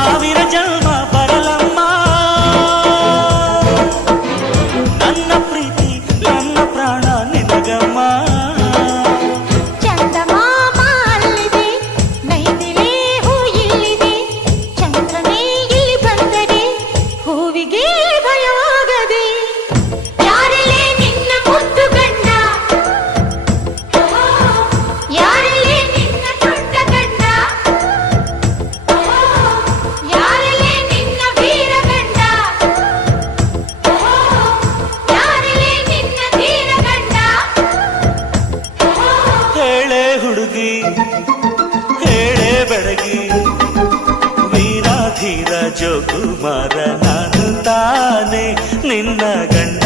ಸಾವಿರ ಜನ್ಮ ಬರಲಮ್ಮ ನನ್ನ ಪ್ರೀತಿ ನನ್ನ ಪ್ರಾಣ ನಿನಗಮ್ಮ ಹುಡುಗಿ ಹೇಳೆ ಬೆಳಗಿ ವೀರಾಧೀರ ಜೋಕುಮಾರ ನಾನು ತಾನೆ ನಿನ್ನ ಗಂಡ